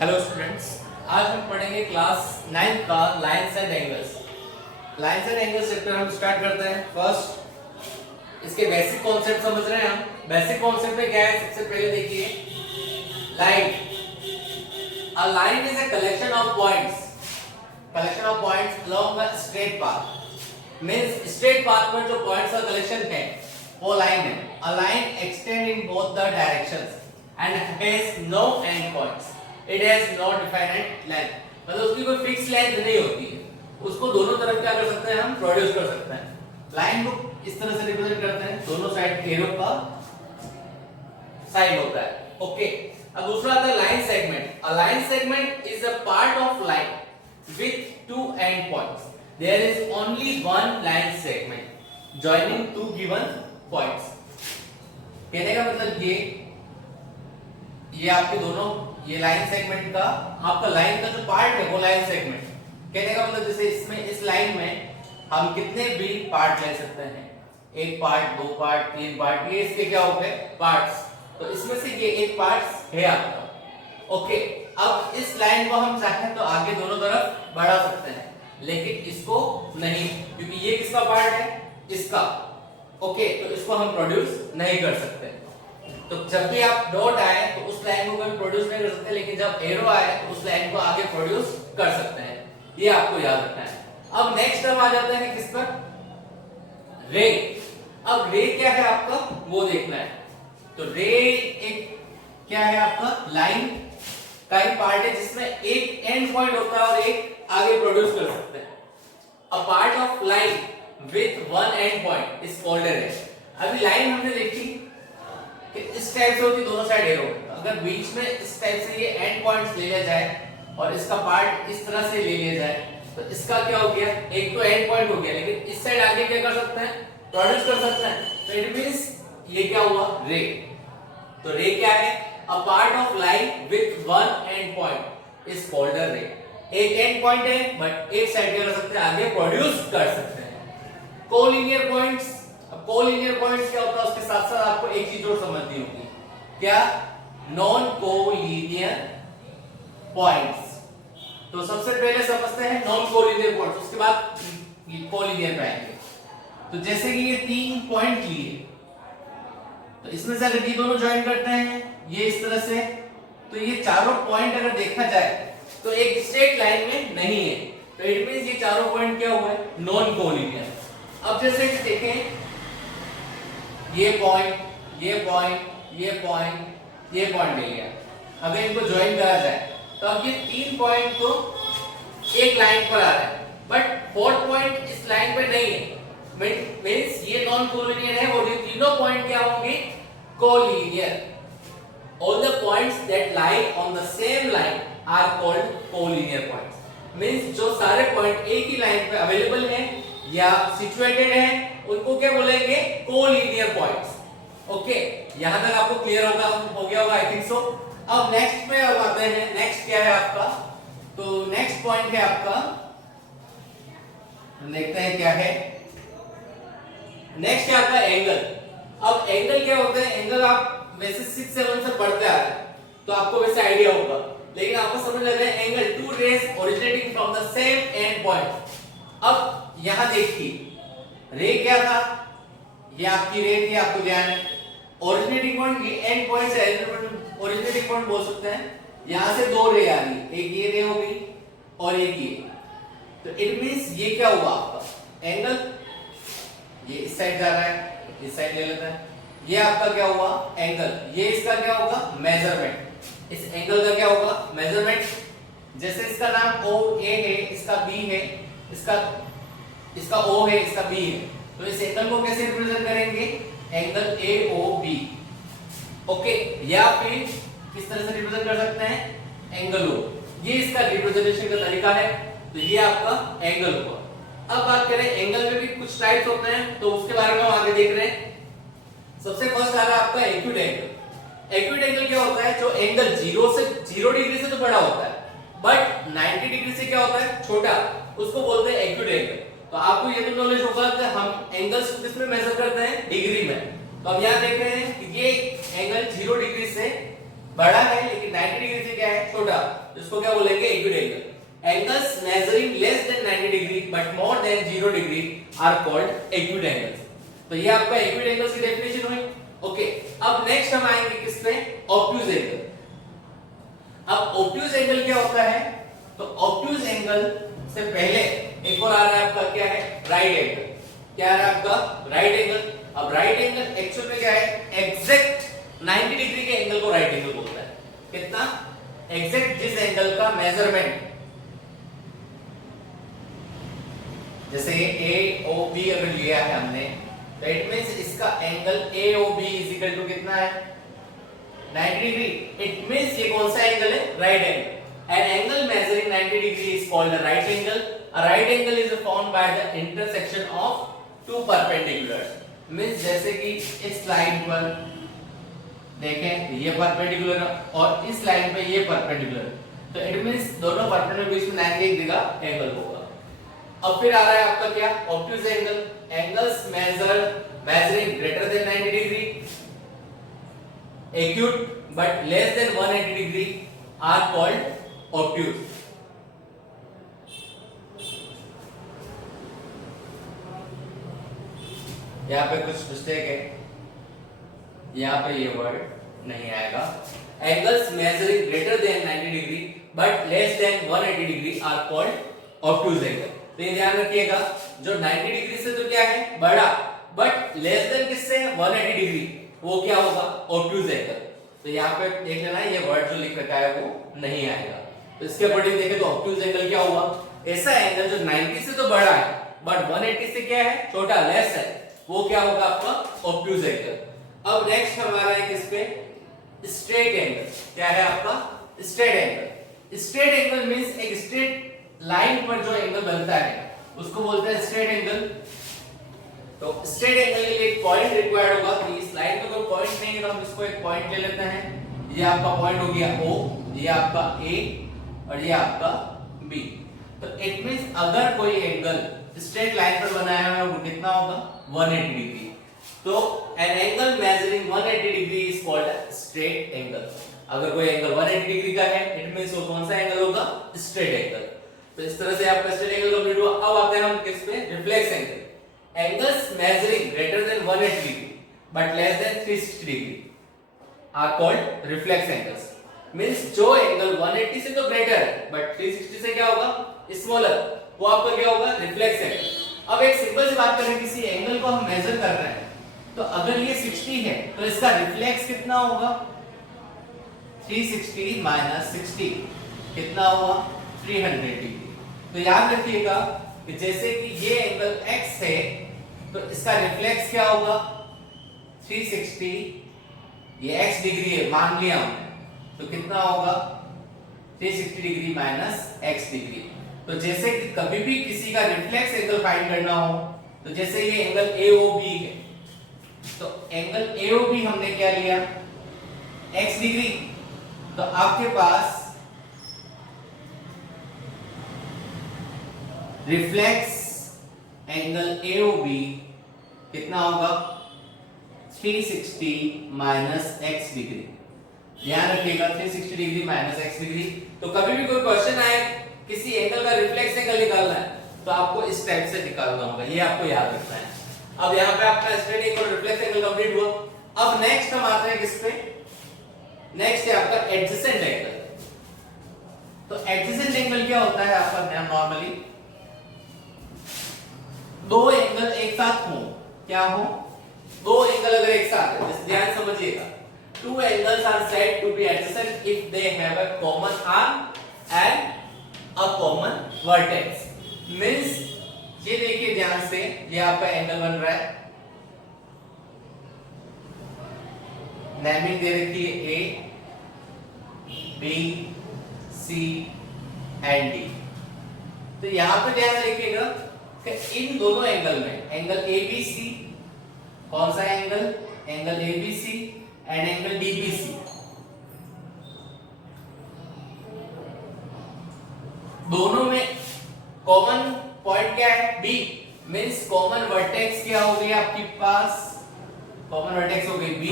Hello students, आज हम पढ़ेंगे क्लास 9 का lines and angles. Lines and angles chapter हम स्टार्ट करते हैं। फर्स्ट इसके बेसिक कॉन्सेप्ट समझ रहे हैं हम। बेसिक कॉन्सेप्ट में क्या है, सबसे पहले देखिए line. A line is a collection of points along a straight path. Means straight path पर जो पॉइंट्स का कलेक्शन है वो लाइन है। A line extend in both the directions and has no end points. It has no definite length, मतलब उसकी कोई fix length नहीं होती है। उसको दोनों तरफ क्या कर सकते हैं, हम प्रोड्यूस कर सकते हैं। लाइन को इस तरह से रिप्रेजेंट करते हैं, दोनों साइड एरो का साइड होता है। ओके, अब दूसरा आता है line segment. A line segment is a part of line with two end points. There is only one line segment joining two given points. कहने का मतलब ये आपके दोनों, ये लाइन सेगमेंट का, आपका लाइन का जो पार्ट है वो लाइन सेगमेंट। कहने का मतलब जैसे इसमें इस लाइन में हम कितने भी पार्ट ले सकते हैं, एक पार्ट, दो पार्ट, तीन पार्ट, ये इसके क्या हो गए, पार्ट्स। तो इसमें से ये एक पार्ट है आपका। ओके, अब इस लाइन को हम चाहें तो आगे दोनों तरफ बढ़ा सकते हैं, लेकिन इसको नहीं, क्योंकि ये किसका पार्ट है, इसका। ओके, तो इसको हम प्रोड्यूस नहीं कर सकते। तो जब भी आप डॉट आए तो उस लाइन को कभी प्रोड्यूस नहीं कर सकते, लेकिन जब एरो आए तो उस लाइन को आगे प्रोड्यूस कर सकते हैं। ये आपको याद रखना है। अब नेक्स्ट हम आ जाते हैं किस पर, रे। अब रे क्या है आपका वो देखना है। तो रे एक क्या है आपका, लाइन का एक पार्ट है जिसमें एक एंड पॉइंट होता है और एक आगे प्रोड्यूस कर सकते हैं। अ part of line with one and point is called a रे। अभी लाइन हमने देखी कि इस टाइप से होती, दोनों साइड एरो। अगर बीच में इस टाइप से ये एंड पॉइंट्स ले लिया जाए और इसका पार्ट इस तरह से ले लिया जाए तो इसका क्या हो गया, एक तो एंड पॉइंट हो गया, लेकिन इस साइड आगे क्या कर सकते हैं, प्रोड्यूस कर सकते हैं। तो इट मींस ये क्या हुआ, रे। तो रे क्या है, अ part of line with one and point is called अ रे। एक एंड पॉइंट है बट एक साइड क्या कर सकते हैं, आगे प्रोड्यूस कर सकते हैं। Collinear points. अब कोलिनियर पॉइंट्स क्या होता है, उसके साथ साथ आपको एक चीज और समझनी होगी, क्या, नॉन कोलिनियर पॉइंट्स। तो सबसे पहले समझते हैं नॉन कोलिनियर पॉइंट्स, उसके बाद कोलिनियर पे आएंगे। तो जैसे कि ये तीन पॉइंट लिए, तो इसमें से अगर ये दोनों ज्वाइन करते हैं ये इस तरह से, तो ये चारों पॉइंट अगर देखा जाए तो एक स्ट्रेट लाइन में नहीं है। तो इट मींस ये चारों पॉइंट क्या हुए, नॉन कोलिनियर। अब जैसे कि देखें, ये पॉइंट, ये पॉइंट, ये पॉइंट, ये पॉइंट ले लिया, अगर इनको ज्वाइन करा जाए तो अब ये तीन पॉइंट तो एक लाइन पर आ रहा है, बट फोर्थ पॉइंट इस लाइन पे नहीं है। मींस ये नॉन कोलिनियर है और ये तीनों पॉइंट क्या होंगे, collinear. All the points that lie on the same line are called collinear points. Means जो सारे पॉइंट एक ही लाइन पे अवेलेबल हैं या सिचुएटेड हैं उनको क्या बोलेंगे, कोलिनियर पॉइंट्स। ओके, यहां तक आपको क्लियर हो गया होगा, आई थिंक सो। अब नेक्स्ट पे अब आते हैं, नेक्स्ट क्या है आपका, तो नेक्स्ट पॉइंट है आपका, देखते हैं क्या है नेक्स्ट, क्या आपका एंगल। अब एंगल क्या होता है, एंगल आप वैसे 6 7 से पढ़ते आ रहे हैं तो आपको वैसे आइडिया होगा, लेकिन आपको समझ लग रहा है angle, two rays originating from the same end point. अब यहां देखिए, रे क्या था, ये आपकी रे थी, आपको ध्यान है। ओरिजिनेटिंग पॉइंट, ये एंड पॉइंट से ओरिजिनेटिंग पॉइंट बोल सकते हैं। यहां से दो रे आ रही, एक ये रे हो गई और एक ये। तो इट मींस ये क्या हुआ आपका एंगल, ये इस साइड जा रहा है, इस साइड ले लेता है, ये आपका क्या हुआ एंगल। ये इसका क्या होगा, मेजरमेंट। इस एंगल का क्या होगा, मेजरमेंट। जैसे इसका नाम ओ ए है, इसका बी है, इसका O है, इसका B है, तो इस एंगल को कैसे रिप्रेजेंट करेंगे, एंगल AOB। ओके, या फिर किस तरह से रिप्रेजेंट कर सकते हैं, एंगल O। ये इसका रिप्रेजेंटेशन का तरीका है। तो ये आपका एंगल हुआ। अब बात करें एंगल में भी कुछ टाइप्स होते हैं, तो उसके बारे में हम आगे देख रहे हैं। सबसे फर्स्ट आ रहा है आपका एक्यूट एंगल। एक्यूट एंगल क्या होता है, जो एंगल 0 डिग्री से तो बड़ा होता है बट 90 डिग्री से क्या होता है, छोटा, उसको बोलते हैं एक्यूट एंगल। तो आपको ये तो नॉलेज होगा कि हम एंगल्स को किसमें मेजर करते हैं, डिग्री में। तो अब यहां देख रहे हैं कि ये एंगल 0 डिग्री से बड़ा है लेकिन 90 डिग्री से क्या है, छोटा। जिसको क्या बोलेंगे acute angle. Angles measuring less than 90 degree but more than 0 degree are called acute angles. तो ये आपका एक्यूट एंगल्स की डेफिनेशन हुई। ओके, अब नेक्स्ट हम आएंगे किस पे, ऑब्ट्यूज एंगल। अब ऑब्ट्यूज एंगल क्या होता है, तो ऑब्ट्यूज एंगल से पहले एक और आ रहा है आपका क्या है, राइट एंगल। क्या आ रहा है आपका, राइट एंगल। अब राइट एंगल एक्चुअल में क्या है, एग्जैक्ट 90 डिग्री के एंगल को राइट एंगल बोलता है। कितना, एग्जैक्ट जिस एंगल का मेजरमेंट, जैसे ए ओ बी अगर लिया है हमने, तो इट मींस इसका angle A O B is equal to कितना है, 90 डिग्री। इट मींस ये कौन सा एंगल है, right angle. An angle measuring 90 degree is called a right angle. A right angle is found by the intersection of two perpendiculars. Means जैसे कि इस line पर देखें ये परपेंडिकुलर और इस लाइन पे ये परपेंडिकुलर, तो इट मींस दोनों परपेंडिकुलर बीच में 90 डिग्री का एंगल होगा। अब फिर आ रहा है आपका क्या, obtuse angle. Angles measuring greater than 90 degree, acute but less than 180 degree are called obtuse. यहाँ पे कुछ मिस्टेक है, यहाँ पे ये वर्ड नहीं आएगा। Angles measuring greater than 90 degree but less than 180 degree are called obtuse angle. तो ये ध्यान रखिएगा, जो 90 डिग्री से तो क्या है, बड़ा, बट लेस देन किससे है, 180 डिग्री, वो क्या होगा, ऑब्ट्यूज एंगल। तो यहाँ पे देख लेना, ये वर्ड जो लिख रखा है वो नहीं आएगा। तो इसके अकॉर्डिंग देखें तो ऑब्ट्यूज एंगल क्या हुआ, ऐसा एंगल जो 90 से तो बड़ा है बट 180 से क्या है, छोटा, लेस है, वो क्या होगा आपका ऑब्ट्यूज एंगल। अब नेक्स्ट हमारा है किस पे, स्ट्रेट एंगल। क्या है आपका, straight angle. Straight angle means एक स्ट्रेट लाइन पर जो एंगल बनता है उसको बोलते हैं स्ट्रेट एंगल। तो स्ट्रेट एंगल के लिए एक पॉइंट रिक्वायर्ड होगा। तो इस लाइन में कोई पॉइंट नहीं है तो हम इसको एक पॉइंट ले लेते हैं। ये आपका पॉइंट हो गया O, ये आपका A और ये आपका B। तो इट मींस अगर कोई एंगल स्ट्रेट लाइन पर बनाया है वो कितना होगा, 180 डिग्री। तो N angle measuring 180 degree is called a straight angle. अगर कोई एंगल 180 डिग्री का है इट मींस वो कौन सा एंगल होगा, स्ट्रेट एंगल। तो इस तरह से आपका स्ट्रेट एंगल कंप्लीट हुआ। अब आते हैं हम किस पे, reflex angle. Angles measuring greater than 180 degree but less than 360 degree are called reflex angles. Means जो एंगल 180 से तो ग्रेटर है बट 360 से क्या होगा, स्मॉलर, वो आपका क्या होगा, रिफ्लेक्स एंगल। अब एक सिंपल सी बात करें, किसी एंगल को हम मेजर कर रहे हैं तो अगर ये 60 है तो इसका रिफ्लेक्स कितना होगा, 360 माइनस 60 कितना हुआ, 300 डिग्री। तो याद रखिएगा कि जैसे कि ये एंगल x है तो इसका रिफ्लेक्स क्या होगा, 360, ये x डिग्री है मान लिया हमने, तो कितना होगा 360 डिग्री माइनस x डिग्री। तो जैसे कि कभी भी किसी का रिफ्लेक्स एंगल फाइंड करना हो, तो जैसे ये एंगल AOB है तो एंगल AOB हमने क्या लिया, x डिग्री। तो आपके पास रिफ्लेक्स एंगल AOB कितना होगा, 360 माइनस x डिग्री। ध्यान रखिएगा 360 डिग्री माइनस x डिग्री। तो कभी भी कोई क्वेश्चन आए किसी एंगल का रिफ्लेक्स एंगल निकालना है तो आपको इस टाइप से निकालना होगा, ये आपको याद रखना है। अब यहाँ पे आपका स्ट्रेट एंगल और रिफ्लेक्स एंगल कंप्लीट हुआ। अब नेक्स्ट हम आते हैं किस पे, नेक्स्ट है आपका एडजेसेंट एंगल। तो एडजेसेंट एंगल क्या होता है आपका, नॉर्मली दो एंगल एक साथ हो, क्या हो, दो एंगल अगर एक साथ है, जैसे ध्यान समझिएगा, two angles are said to be adjacent if they have a common arm and a common vertex। Means ये देखिए ध्यान से, ये आपका एंगल बन रहा है, नेमिंग दे रखी है A, B, C and D। तो यहां पे ध्यान रखिएगा कि इन दोनों एंगल में एंगल ABC, कौन सा angle, angle ABC and angle DBC, दोनों में कॉमन पॉइंट क्या है, B। मींस कॉमन वर्टेक्स क्या हो गई आपके पास, कॉमन वर्टेक्स हो गई B।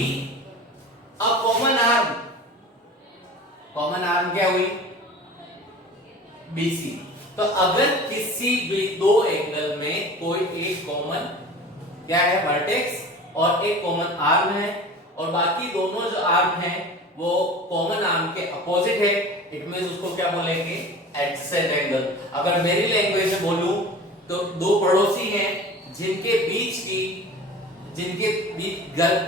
अब कॉमन आर्म क्या हुई, BC। तो अगर किसी भी दो एंगल में कोई एक कॉमन क्या है वर्टेक्स और एक कॉमन आर्म है और बाकी दोनों जो आर्म हैं वो कॉमन आर्म के अपोजिट है, इट मींस उसको क्या बोलेंगे एडजेसेंट एंगल। अगर मेरी लैंग्वेज में बोलूं तो दो पड़ोसी हैं जिनके बीच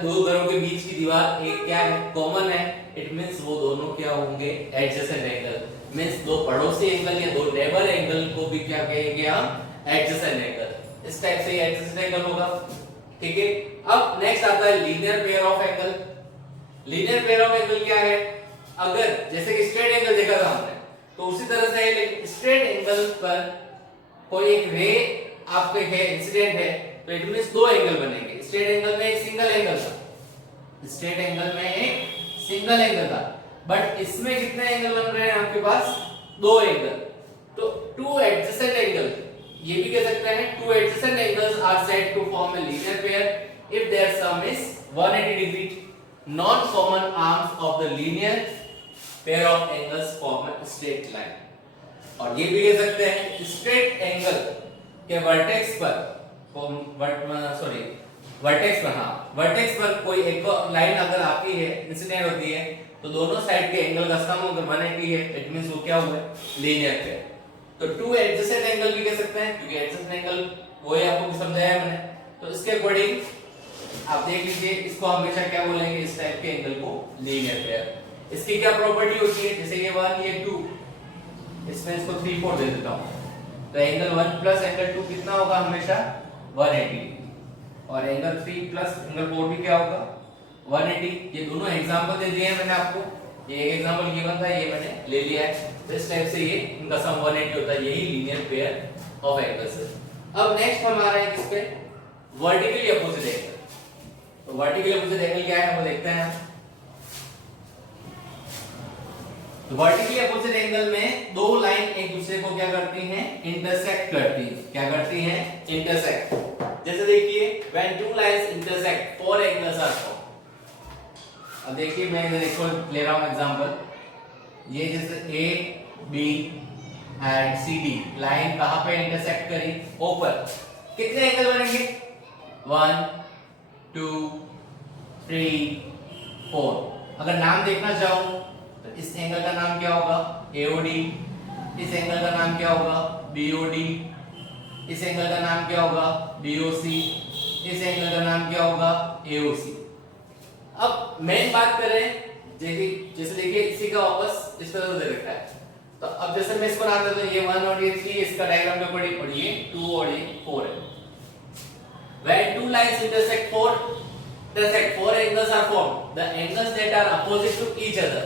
दो घरों के बीच की दीवार एक क्या है कॉमन है, इट मींस वो दोनों क्या होंगे एडजेसेंट एंगल। मींस दो पड़ोसी एंगल या दो नेबर एंगल को भी क्या कहेंगे हम एडजेसेंट एंगल। इस टाइप से एडजेसेंट एंगल होगा, ठीक है। अब नेक्स्ट आता है linear pair of angle. Linear pair of angle क्या है, अगर जैसे कि स्ट्रेट एंगल देखा था हमने तो उसी तरह से है, स्ट्रेट एंगल पर कोई एक रे आपके है इंसिडेंट है तो इट मींस दो एंगल बनेंगे। स्ट्रेट एंगल में एक सिंगल एंगल था, स्ट्रेट एंगल में एक सिंगल एंगल था, बट इसमें कितने एंगल बन रहे हैं आपके पास दो एंगल। तो टू एडजेसेंट एंगल ये भी कह सकते हैं, two adjacent angles are said to form a linear pair if their sum is 180 degree. Non common arms of the linear pair of angles form a straight line. और ये भी कह सकते हैं स्ट्रेट एंगल के वर्टेक्स पर vertex पर कोई एक लाइन अगर आती है इंसिडेंट होती है तो दोनों साइड के एंगल का सम अगर 180 है इट मींस वो क्या हुआ लीनियर पेयर। तो टू एडजेसेंट एंगल भी कह सकते हैं क्योंकि एडजेसेंट एंगल वो ही आपको समझाया मैंने। तो इसके अकॉर्डिंग आप देख लीजिए इसको हमेशा क्या बोलेंगे इस टाइप के एंगल को लीनियर पेयर। इसकी क्या प्रॉपर्टी होती है, जैसे ये 1 ये 2, इसमें इसको 3 4 दे देता हूं तो एंगल 1 प्लस एंगल 2 कितना होगा हमेशा 180 और एंगल 3 प्लस एंगल 4 भी क्या होगा 180। ये दोनों एग्जांपल दे दिए हैं मैंने आपको, ये एक एग्जांपल गिवन था ये मैंने ले लिया है। तो इस टाइप से ये इनका सम 180 होता है, यही लीनियर पेयर ऑफ एंगल्स है। अब नेक्स्ट हमारा है किस पे वर्टिकली अपोजिट एंगल। तो वर्टिकली अपोजिट एंगल क्या है वो देखते हैं। तो वर्टिकली अपोजिट एंगल में दो लाइन एक दूसरे को क्या करती हैं इंटरसेक्ट करती हैं। क्या करती हैं इंटरसेक्ट। जैसे देखिए when two lines intersect four angles are formed। अब देखिए मैं इधर एक और ले रहा हूं एग्जांपल, ये जैसे A B and C D line कहां पे इंटरसेक्ट करी ऊपर, कितने एंगल बनेंगे 1 2 3 4। अगर नाम देखना चाहूं तो इस एंगल का नाम क्या होगा AOD, इस एंगल का नाम क्या होगा BOD, इस एंगल का नाम क्या होगा BOC, इस एंगल का नाम क्या होगा AOC। अब मेन बात करें जैसे देखिए इसी का वापस इस तरह से दे रखा है तो अब जैसे मैं इसको नाम देता हूं ये 1 और ये 3 इसका डायग्राम के अकॉर्डिंग और ये 2 और ये 4 है। When two lines intersect four angles are formed, the angles that are opposite to each other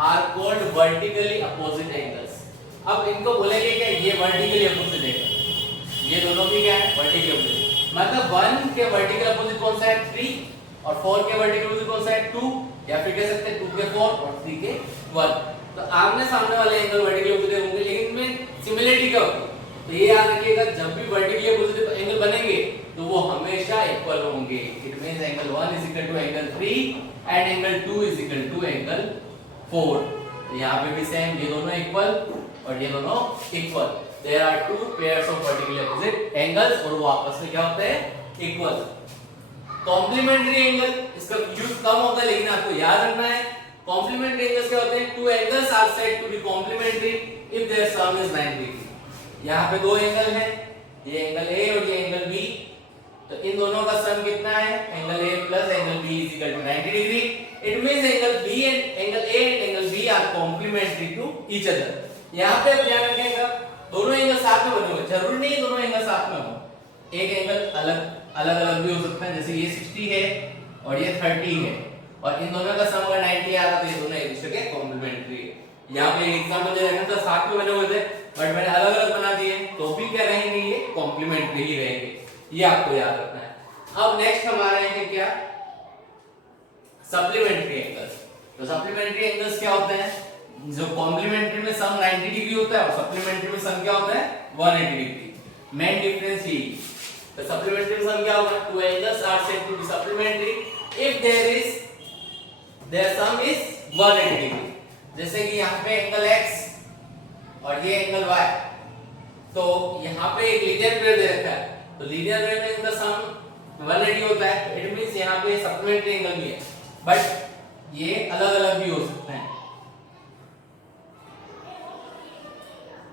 are called vertically opposite angles। अब इनको बोलेंगे क्या ये vertically opposite एंगल, ये दोनों भी क्या है वर्टिकल अपोजिट। मतलब 1 के वर्टिकल अपोजिट कौन सा है 3 और 4 के वर्टिकल अपोजिट कौन सा है 2, या फिर कह सकते हैं 2 के 4 और 3 के 1। तो आमने सामने वाले एंगल वर्टिकल अपोजिट होंगे, लेकिन इनमें सिमिलरिटी क्या होगी तो ये याद रखिएगा जब भी वर्टिकल अपोजिट एंगल बनेंगे तो वो हमेशा इक्वल होंगे। It means angle 1 is equal to angle 3 and angle 2 is equal to angle 4। तो यहां पे भी सेम, ये दोनों इक्वल और ये दोनों equal. There are two pairs of vertically opposite angles और वो आपस में क्या होते हैं इक्वल। कॉम्प्लीमेंट्री एंगल इसका यूज कम होता है लेकिन आपको याद रखना है कॉम्प्लीमेंट्री एंगल्स क्या होते हैं two angles are said to be complementary if their sum is 90 degree. यहां पे दो एंगल हैं, ये एंगल A और ये एंगल B, तो इन दोनों का सम कितना है angle A plus angle B is equal to 90 degree. It means angle B and angle A and angle B are complementary to each other. यहां पे ध्यान रखिएगा दोनों एंगल साथ में बने हुए, जरूरी नहीं है दोनों एंगल साथ में हो, एक एंगल अलग भी हो सकता है। जैसे ये 60 है और ये 30 है और इन दोनों का सम अगर 90 आ रहा तो ये दोनों एक दूसरे के कॉम्प्लीमेंट्री है। यहाँ पे एग्जांपल दे रखा था साथ में बने हुए थे बट मैंने अलग बना दिए तो भी क्या रहेंगे ये कॉम्प्लीमेंट्री ही रहेंगे, ये आपको याद रखना है। अब नेक्स्ट हमारा है क्या सप्लीमेंट्री एंगल्स। तो सप्लीमेंट्री एंगल्स क्या होते हैं, जो कॉम्प्लीमेंट्री में सम 90 डिग्री होता है और सप्लीमेंट्री में सम क्या होता है 180 डिग्री। मेन डिफरेंस ये तो सप्लीमेंट्री में सम क्या होगा two angles are said to be supplementary if their sum is 180 degree. जैसे कि यहाँ पे एंगल x और ये एंगल y, तो यहाँ पे एक लीनियर पेयर दे रखा है, तो लीनियर पेयर में इनका सम 180 होता है। इट मींस यहाँ पे सप्लीमेंट्री एंगल भी है, बट ये अलग अलग भी हो सकते हैं।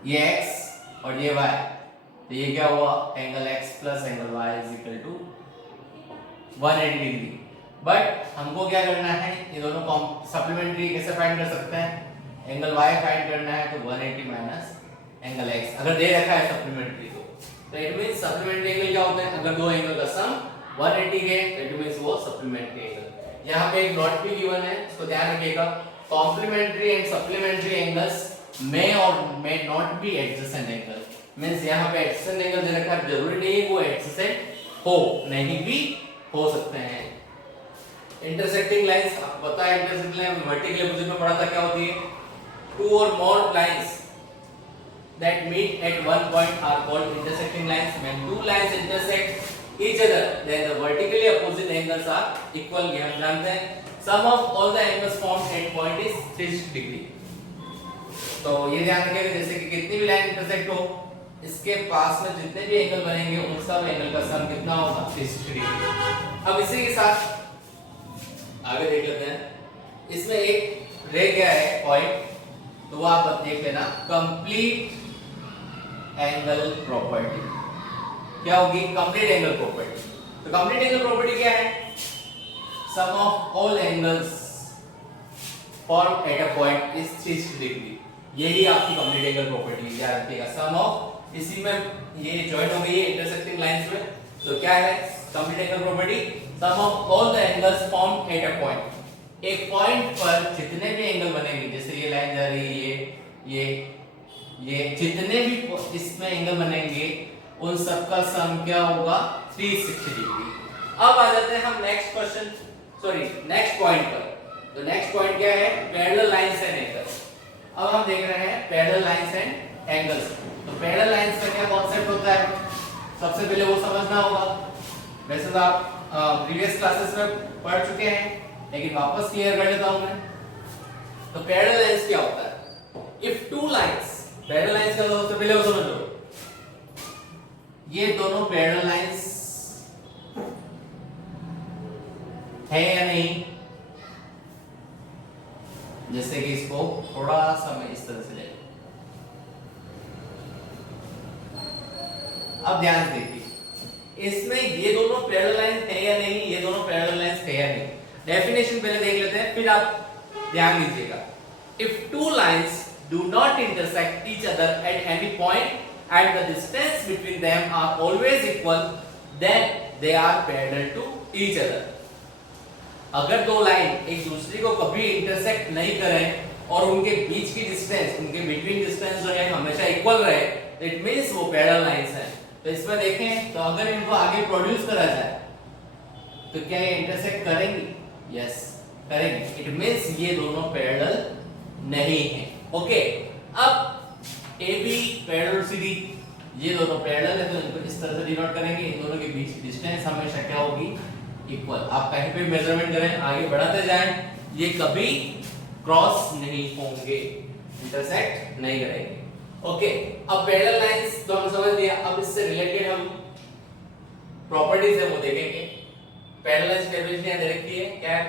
ये x और ये y, तो ये क्या हुआ, angle x plus angle y is equal to 180 degree. But हमको क्या करना है, ये दोनों सप्लीमेंट्री कैसे फाइंड कर सकते हैं, एंगल y फाइंड करना है तो 180 माइनस एंगल x अगर दे रखा है सप्लीमेंट्री तो इट मींस सप्लीमेंट्री एंगल क्या होता है, अगर दो एंगल का सम 180 है तो इट मींस वो सप्लीमेंट्री एंगल। यहाँ पे एक नोट भी गिवन है, इसको ध्यान रखिएगा, कॉम्प्लीमेंट्री एंड सप्लीमेंट्री एंगल्स मे और may not be adjacent angle. Means यहाँ पे एडजेसेंट एंगल दे रखा है, जरूरी नहीं है वो एडजेसेंट हो, नहीं भी हो सकते हैं। इंटरसेक्टिंग लाइंस, आपको पता है इंटरसेक्टिंग लाइन वर्टिकल अपोजिट में पढ़ा था, क्या होती है, टू और मोर lines that meet at one point are called intersecting lines. When two lines intersect each other, then the vertically opposite angles are equal. ये हम जानते हैं, sum of all the angles formed at point is 360 degree. तो ये ध्यान रखिएगा, जैसे कि कितनी भी लाइन इंटरसेक्ट हो, इसके पास में जितने भी एंगल बनेंगे उन सब एंगल का सम कितना होगा, 360 डिग्री। अब इसी के साथ आगे देख लेते हैं, इसमें एक रह गया है पॉइंट, तो वो आप देख लेना, कंप्लीट एंगल प्रॉपर्टी। क्या होगी, कंप्लीट एंगल प्रॉपर्टी। तो कंप्लीट एंगल प्रॉपर्टी क्या है, sum of all angles form at a point is 360 degree. यही आपकी कंप्लीट एंगल प्रॉपर्टी, याद रखिएगा, सम ऑफ, इसी में ये जॉइन हो गई है इंटरसेक्टिंग लाइंस में, तो क्या है complete angle property, sum of all the angles form at a point. एक पॉइंट पर जितने भी एंगल बनेंगे, जैसे ये लाइन जा रही है, ये जितने भी इसमें एंगल बनेंगे उन सब का सम क्या होगा, 360 डिग्री। अब आ जाते हैं हम नेक्स्ट पॉइंट पर। तो नेक्स्ट पॉइंट क्या है, पैरेलल लाइंस एंड एंगल्स। अब हम देख रहे हैं पैरेलल लाइंस एंड एंगल्स। तो पैरेलल लाइंस का क्या कॉन्सेप्ट होता है, सबसे पहले वो समझना होगा। वैसे तो आप प्रीवियस क्लासेस में पढ़ चुके हैं, लेकिन वापस क्लियर कर देता हूं मैं। तो पैरेलल लाइंस क्या होता है, if two lines, parallel lines का सबसे पहले वो समझ लो, ये दोनों पैरेलल लाइंस है या नहीं। जैसे कि इसको थोड़ा सा मैं इस तरह से ले, अब ध्यान से देखिए, इसमें ये दोनों पैरेलल लाइंस है या नहीं, ये दोनों पैरेलल लाइंस है या नहीं। डेफिनेशन पहले देख लेते हैं, फिर आप ध्यान दीजिएगा। If two lines do not intersect each other at any point and the distance between them are always equal, then they are parallel to each other. अगर दो लाइन एक दूसरे को कभी इंटरसेक्ट नहीं करें और उनके बीच की डिस्टेंस, उनके बिटवीन डिस्टेंस जो है हमेशा इक्वल रहे, इट मींस वो पैरेलल लाइंस हैं। तो इसमें देखें, तो अगर इनको आगे प्रोड्यूस करा जाए तो क्या ये इंटरसेक्ट करेंगी, यस करेंगी। इट मींस ये दोनों पैरेलल नहीं है। ओके, अब AB पैरेलल CD, ये दोनों पैरेलल है तो इनको इस तरह से डिनोट करेंगे। इन दोनों के बीच की डिस्टेंस हमेशा क्या होगी, इक्वल। आप कहीं पे मेजरमेंट करें, आगे बढ़ाते जाएं, ये कभी क्रॉस नहीं होंगे, इंटरसेक्ट नहीं करेंगे। ओके, अब पैरेलल लाइंस तो हम समझ लिया। अब इससे रिलेटेड हम प्रॉपर्टीज है वो देखेंगे। पैरेलल लाइंस डेफिनेशन यहां दे रखी है, क्या है,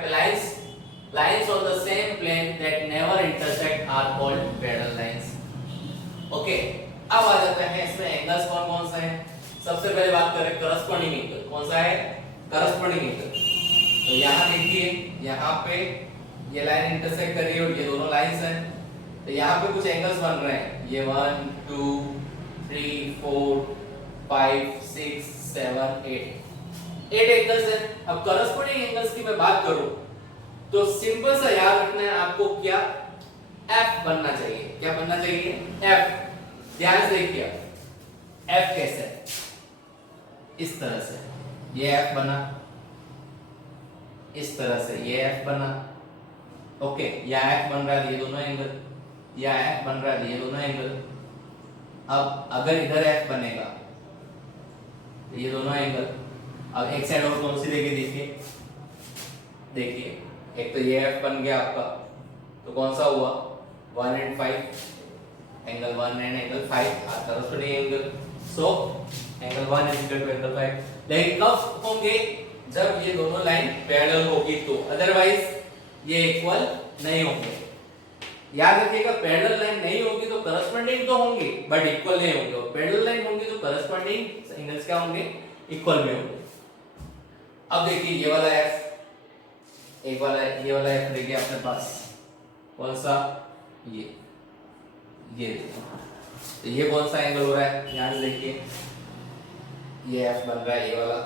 lines on the same plane that never intersect are called parallel lines. Okay, अब आ जाते हैं इसमें एंगल्स कौन कौन सा है। सबसे पहले बात करें करस्पॉन्डिंग एंगल, कौन सा है, करस्पॉन्डिंग एंगल। तो यहाँ देखिए, यहाँ पे ये लाइन इंटरसेक्ट कर रही है और ये दोनों लाइंस हैं, तो यहाँ पे कुछ एंगल्स बन रहे हैं, ये 1 2 3 4 5 6 7 8 एंगल्स हैं। अब करस्पॉन्डिंग एंगल्स की मैं बात करूं तो सिंपल सा याद रखना है आपको, क्या F बनना चाहिए, क्या बनना चाहिए, F। ध्यान से देखिए, F कैसे, इस तरह से ये F बना, इस तरह से ये F बना। ओके, या F बन रहा है ये दोनों एंगल, या F बन रहा है ये दोनों एंगल। अब अगर इधर F बनेगा तो ये दोनों एंगल, अब एक साइड और कौन सी देखिए, एक तो ये F बन गया आपका, तो कौन सा हुआ 1 and 5, angle 1 and angle 5 are corresponding angle, so angle 1 is equal to angle 5। लेकिन कब होंगे, जब ये दोनों लाइन पैरेलल होगी तो, अदरवाइज ये इक्वल नहीं होंगे। याद रखिएगा पैरेलल लाइन नहीं होगी तो करस्पॉन्डिंग तो होंगी बट इक्वल नहीं होंगे, और पैरेलल लाइन होंगी तो करस्पॉन्डिंग एंगल्स क्या होंगे, इक्वल में होंगे। अब देखिए ये वाला f, एक वाला ये वाला f रह गया अपने पास, कौन सा, ये तो ये कौन सा एंगल हो रहा है, ध्यान से देखिए, ये f बन रहा है ये वाला,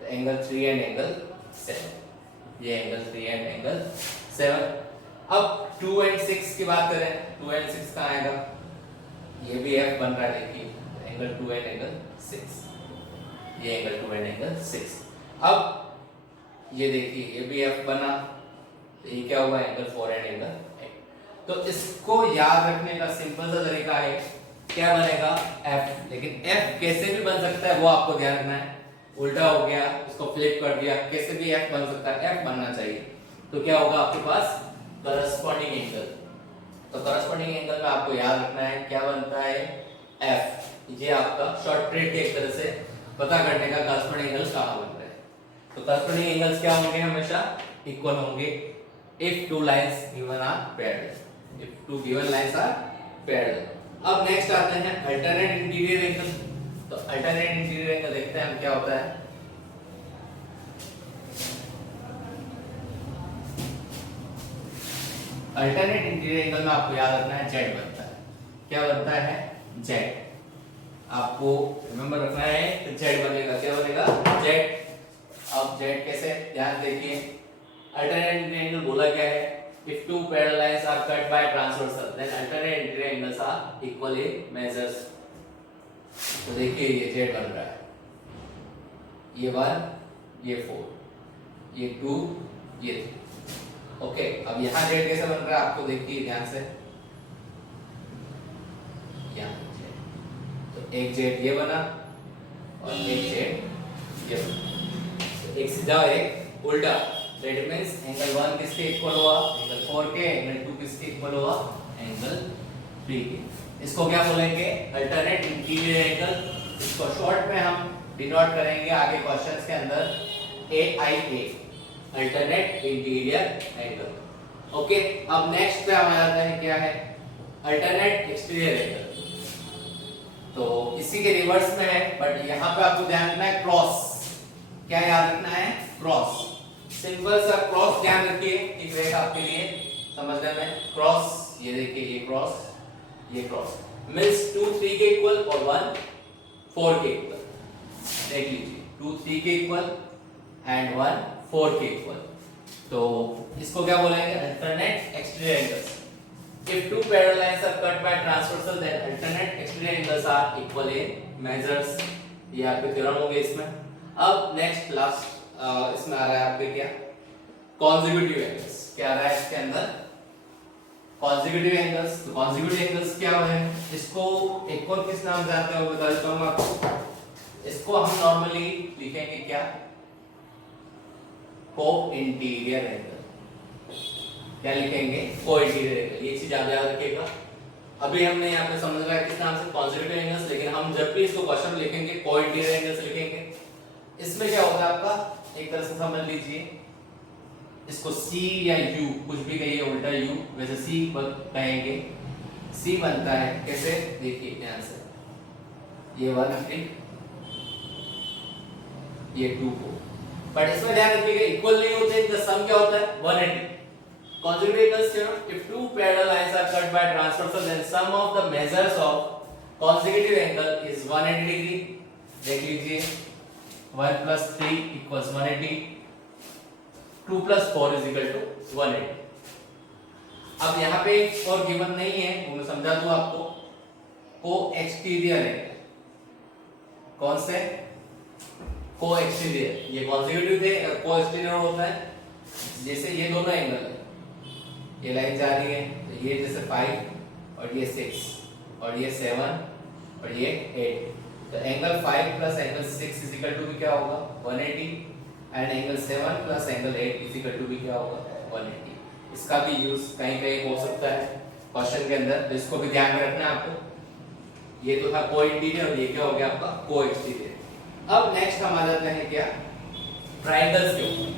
तो एंगल 3 एंड एंगल 7, ये एंगल 3 एंड एंगल 7। अब 2 एंड 6 की बात करें, 2 एंड 6 कहाँ आएगा, ये भी f बन रहा है, देखिए एंगल 2 एंड एंगल 6, ये एंगल 2 एंड एंगल 6। अब ये देखिए ये भी f बना, तो ये क्या हुआ, एंगल 4 एंड एंगल 8। तो इसको याद रखने का सिंपल सा तरीका है, क्या बनेगा f, लेकिन f कैसे भी बन सकता है वो आपको ध्यान रखना है, उल्टा हो गया उसको फ्लिप कर दिया, कैसे भी f बन सकता है, f बनना चाहिए। तो क्या होगा आपके पास करस्पॉन्डिंग एंगल, तो करस्पॉन्डिंग एंगल में आपको याद रखना है क्या बनता है f, ये आपका शॉर्ट ट्रिक है एक तरह से पता करने का करस्पॉन्डिंग एंगल्स कहां बन रहे हैं। तो करस्पॉन्डिंग एंगल्स क्या होंगे, हमेशा इक्वल होंगे if two lines given are parallel, if two given lines are parallel। अब नेक्स्ट आते हैं अल्टरनेट इंटीरियर एंगल। तो अल्टरनेट इंटीरियर एंगल देखते हैं हम क्या होता है। अल्टरनेट इंटीरियर एंगल में आपको याद रखना है z बनता है, क्या बनता है z, आपको रिमेंबर रखना है तो z बनेगा, क्या बनेगा z। अब z कैसे, ध्यान देखिए, अल्टरनेट इंटीरियर एंगल बोला क्या है, if two parallel lines are cut by transversal then alternate interior angles are equal in measures। तो देखिए ये z बन रहा है, ये 1 ये 4 ये 2 ये 3, ओके। अब यहाँ z कैसे बन रहा है आपको देखिए ध्यान से, यहाँ z, तो एक z ये बना और एक z ये बना, तो एक सीधा और एक उल्टा, दैट मींस एंगल 1 किसके इक्वल हुआ, एंगल 4 के, एंगल 2 किसके इक्वल हुआ, एंगल 3 के। इसको क्या बोलेंगे, अल्टरनेट इंटीरियर एंगल। इसको शॉर्ट में हम डिनोट करेंगे आगे क्वेश्चंस के अंदर AIA, alternate interior angle, okay. अब नेक्स्ट पे हमारा आता है क्या है, अल्टरनेट एक्सटीरियर एंगल। तो इसी के रिवर्स में है बट यहाँ पे आपको ध्यान रखना है क्रॉस, क्या याद रखना है, क्रॉस, सिंपल सा क्रॉस ध्यान रखिए, ठीक रहेगा आपके लिए समझने में। क्रॉस, ये देखिए ये क्रॉस, ये क्रॉस मींस 2 3 के इक्वल और 1 4 के इक्वल, देख लीजिए 2 3 के इक्वल एंड 1 4 के इक्वल। तो इसको क्या बोलेंगे, alternate exterior angles. if two parallel lines are cut by transversal then alternate exterior angles are equal in measures, ये आपके थ्योरम हो गए इसमें। अब नेक्स्ट लास्ट इसमें आ रहा है आपके क्या, कॉन्जिक्यूटिव एंगल्स। क्या आ रहा है इसके अंदर, कॉन्जिक्यूटिव एंगल्स। तो कॉन्जिक्यूटिव एंगल्स क्या है, इसको एक और किस नाम से आते हैं वो बता देता हूं आपको। इसको हम नॉर्मली लिखेंगे क्या, को इंटीरियर एंगल, क्या लिखेंगे, को इंटीरियर एंगल, ये चीज आप याद रखिएगा। अभी हमने यहाँ पे समझ रहा है किस नाम से, कॉन्जिक्यूटिव एंगल्स, लेकिन हम जब भी इसको क्वेश्चन लिखेंगे को इंटीरियर एंगल्स लिखेंगे। इसमें क्या होगा आपका, एक तरह से समझ लीजिए इसको C या U कुछ भी कहिए, उल्टा U, वैसे C कहेंगे, C बनता है कैसे, देखिए ध्यान से, ये 1 ये 2 को, बट इसमें ध्यान रखिएगा इक्वल नहीं होते, इनका सम क्या होता है 180। Conjugative angles theorem, if two parallel lines are cut by transversal then sum of the measures of consecutive angle is 180 degree। देख लीजिए 1 plus 3 equals 180, 2 plus 4 is equal to 180। अब यहाँ पे और गिवन नहीं है, वो मैं समझा दूं आपको, को एक्सटीरियर एंगल, कौन से, को एक्सटीरियर, ये कॉन्जिक्यूटिव थे, को एक्सटीरियर होता है जैसे ये दोनों एंगल है, ये लाइन जा रही है तो ये जैसे 5 और ये 6 और ये 7 और ये 8, तो angle 5 plus angle 6 is equal to भी क्या होगा 180, and angle 7 plus angle 8 is equal to भी क्या होगा 180। इसका भी यूज कहीं कहीं हो सकता है, क्वेश्चन के अंदर, तो इसको भी ध्यान में रखना है आपको। ये तो था को इंटीरियर और ये क्या हो गया आपका को एक्सटीरियर। अब नेक्स्ट हम आ जाते हैं क्या, ट्रायंगल्स के ऊपर।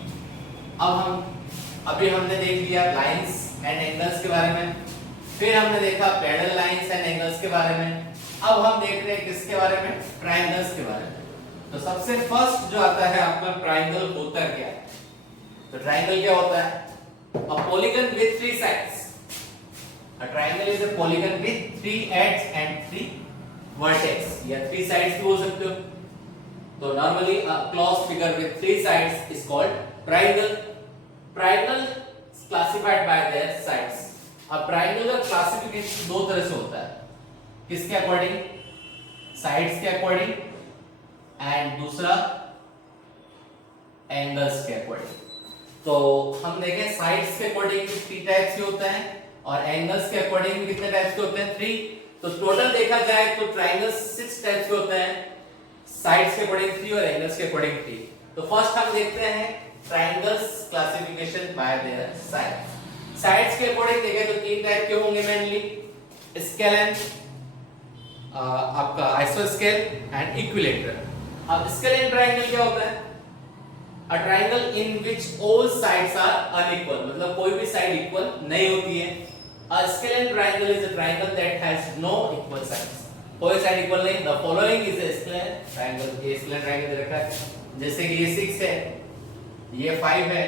अभी हमने देख लिया लाइंस एंड एंगल्स के बारे में, फिर हमने देखा पैरेलल लाइंस एंड एंगल्स के बारे में। अब हम देख रहे हैं किसके बारे में, ट्रायंगल्स के बारे में। तो सबसे फर्स्ट जो आता है आपका ट्रायंगल होता क्या है। तो ट्रायंगल क्या होता है, a polygon with 3 sides. A triangle is a polygon with 3 edges and 3 vertex या 3 sides भी हो सकते हो। तो normally a closed figure with 3 sides is called triangle. Triangle classified by their sides. अब triangle का classification दो तरह से होता है, किसके अकॉर्डिंग, साइड्स के अकॉर्डिंग एंड दूसरा एंगल्स के अकॉर्डिंग। तो हम देखें साइड्स के अकॉर्डिंग 3 टाइप्स के होते हैं और एंगल्स के अकॉर्डिंग भी कितने टाइप्स के होते हैं, 3। तो टोटल देखा जाए तो ट्रायंगल्स 6 टाइप्स के होते हैं, साइड्स के अकॉर्डिंग 3 और एंगल्स के अकॉर्डिंग 3। तो फर्स्ट हम देखते हैं triangles classification bye their side. Sides के अकॉर्डिंग देखें तो 3 टाइप के होंगे मेनली, स्केल आपका आइसोस्केल एंड इक्विलैटरल। अब स्केल एंड ट्रायंगल क्या होता है, A triangle in which all sides are unequal, मतलब कोई भी साइड इक्वल नहीं होती है। A scalene triangle is a triangle that has no equal sides, कोई साइड इक्वल नहीं। The following is a scalene triangle, ये scalene triangle दे रखा है, जैसे कि ये 6 है, ये 5 है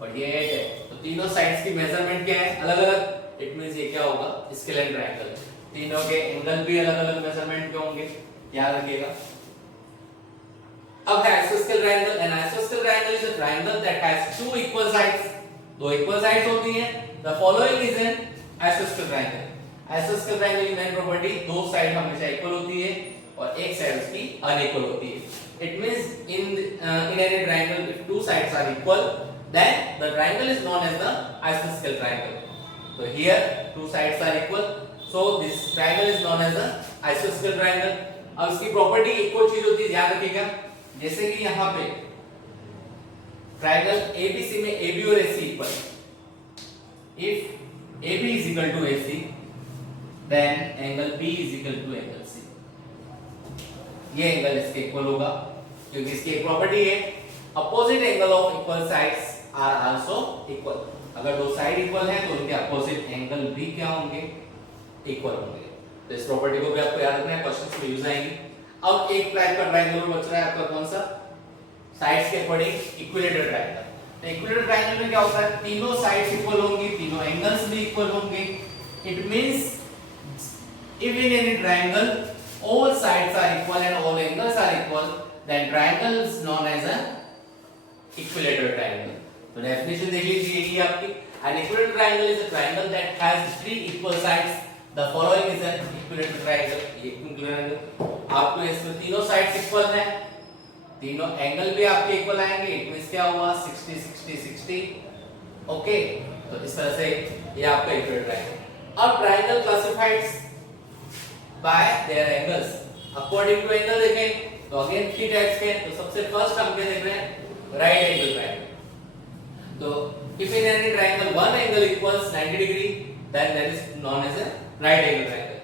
और ये 8 है। तो तीनों साइड्स की मेजरमेंट क्या है, अलग अलग। इट मींस ये क्या होगा, स्केलेन ट्रायंगल। तीनों के एंगल भी अलग अलग मेजरमेंट के होंगे, याद रखिएगा। अब है isosceles triangle। An isosceles triangle is a triangle that has 2 equal sides, दो इक्वल साइड्स होती हैं। The following is an isosceles triangle. Isosceles triangle की मेन प्रॉपर्टी, दो साइड हमेशा इक्वल होती है और एक साइड उसकी अनइक्वल होती है। It means in any triangle if 2 sides are equal, then the triangle is known as the isosceles triangle. So here 2 sides are equal, so this triangle is known as the isosceles triangle. अब इसकी property एक और चीज होती है, ध्यान रखिएगा। जैसे कि यहाँ पे ट्रायंगल ABC में AB और AC equal, if AB is equal to AC then angle B is equal to angle C। ये एंगल इसके इक्वल होगा क्योंकि इसकी एक प्रॉपर्टी है, opposite angle of equal sides are also equal. अगर दो साइड इक्वल हैं तो उनके अपोजिट एंगल भी क्या होंगे, इक्वल होंगे। तो इस प्रॉपर्टी को भी आपको याद रखना है, क्वेश्चंस में यूज आएंगी। अब एक टाइप का ट्रायंगल बच रहा है आपका, कौन सा, साइड्स के अकॉर्डिंग इक्विलेटरल ट्रायंगल। तो इक्विलेटरल ट्रायंगल में क्या होता है, तीनों साइड्स इक्वल होंगी, तीनों एंगल्स भी इक्वल होंगे। It means if in any triangle all sides are equal and all angles are equal, then triangle is known as a equilateral triangle। तो डेफिनेशन देख लीजिए ये आपकी, an equilateral triangle is a triangle that has 3 equal sides। The following is an equilateral triangle। ये equilateral triangle आपको इसमें तीनों sides equal हैं, तीनों एंगल भी आपके इक्वल आएंगे। इट मींस क्या हुआ, 60 60 60। ओके, तो इस तरह से ये आपका इक्विलेटरल ट्रायंगल। अब triangle classified by their angles, according to angle देखें तो अगेन 3 टाइप्स के। तो सबसे फर्स्ट हम क्या देख रहे हैं, राइट एंगल ट्रायंगल। तो if in any triangle one angle equals 90 degree then that is known as a right angle triangle।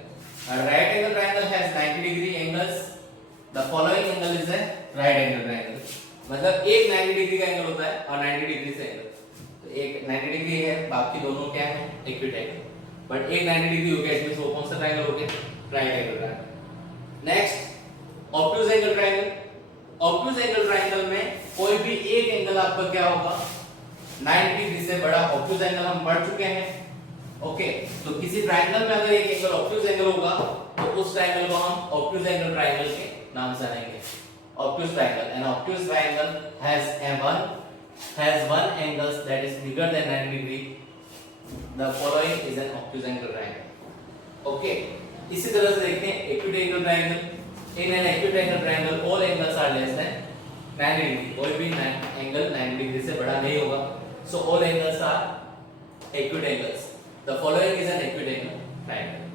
A right angle triangle has 90 degree angles, the following angle is a right angle triangle। मतलब एक 90 degree का angle होता है और 90 degree से angle, तो एक 90 degree है, बाकी दोनों क्या है, इक्विट एंगल। बट एक 90 डिग्री हो गया, इट मींस वो कौन सा ट्रायंगल हो गया, right angle triangle. Next obtuse angle triangle. Obtuse angle triangle में कोई भी एक एंगल आपका क्या होगा, 90 डिग्री से बड़ा। ऑब्ट्यूज एंगल हम पढ़ चुके हैं। ओके, तो किसी ट्रायंगल में अगर एक एंगल ऑब्ट्यूज एंगल होगा तो उस ट्रायंगल को हम ऑब्ट्यूज एंगल ट्रायंगल के नाम से जानेंगे। Obtuse triangle, an obtuse triangle has one angle that is bigger than 90 degree। The following is an obtuse angle triangle। Okay, इसी तरह से देखते हैं acute angle triangle। In an acute angle triangle all angles are less than 90 degree। कोई भी angle 90 degree से बड़ा नहीं होगा। So all angles are acute angles। The following is an acute angle triangle।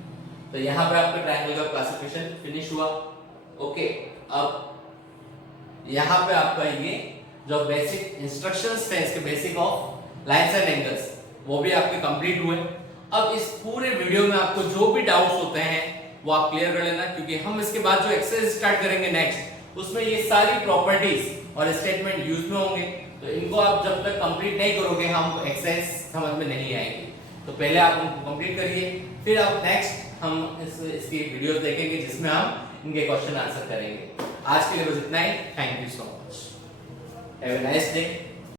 तो यहाँ पे आपका ट्रायंगल का क्लासिफिकेशन फिनिश हुआ। ओके, अब यहाँ पे आपका ये जो बेसिक इंस्ट्रक्शंस थे इसके basic of lines and angles वो भी आपके कंप्लीट हुए। अब इस पूरे वीडियो में आपको जो भी डाउट्स होते हैं वो आप क्लियर कर लेना, क्योंकि हम इसके बाद जो एक्सरसाइज स्टार्ट करेंगे नेक्स्ट, उसमें ये सारी प्रॉपर्टीज और स्टेटमेंट यूज में होंगे। तो इनको आप जब तक कंप्लीट नहीं करोगे हमको एक्सरसाइज समझ में नहीं आएगी। तो पहले आप उनको कंप्लीट करिए, फिर आप नेक्स्ट हम इसकी वीडियो देखेंगे जिसमें हम इनके क्वेश्चन आंसर करेंगे। आज के लिए बस इतना ही। Thank you so much. Have a nice day.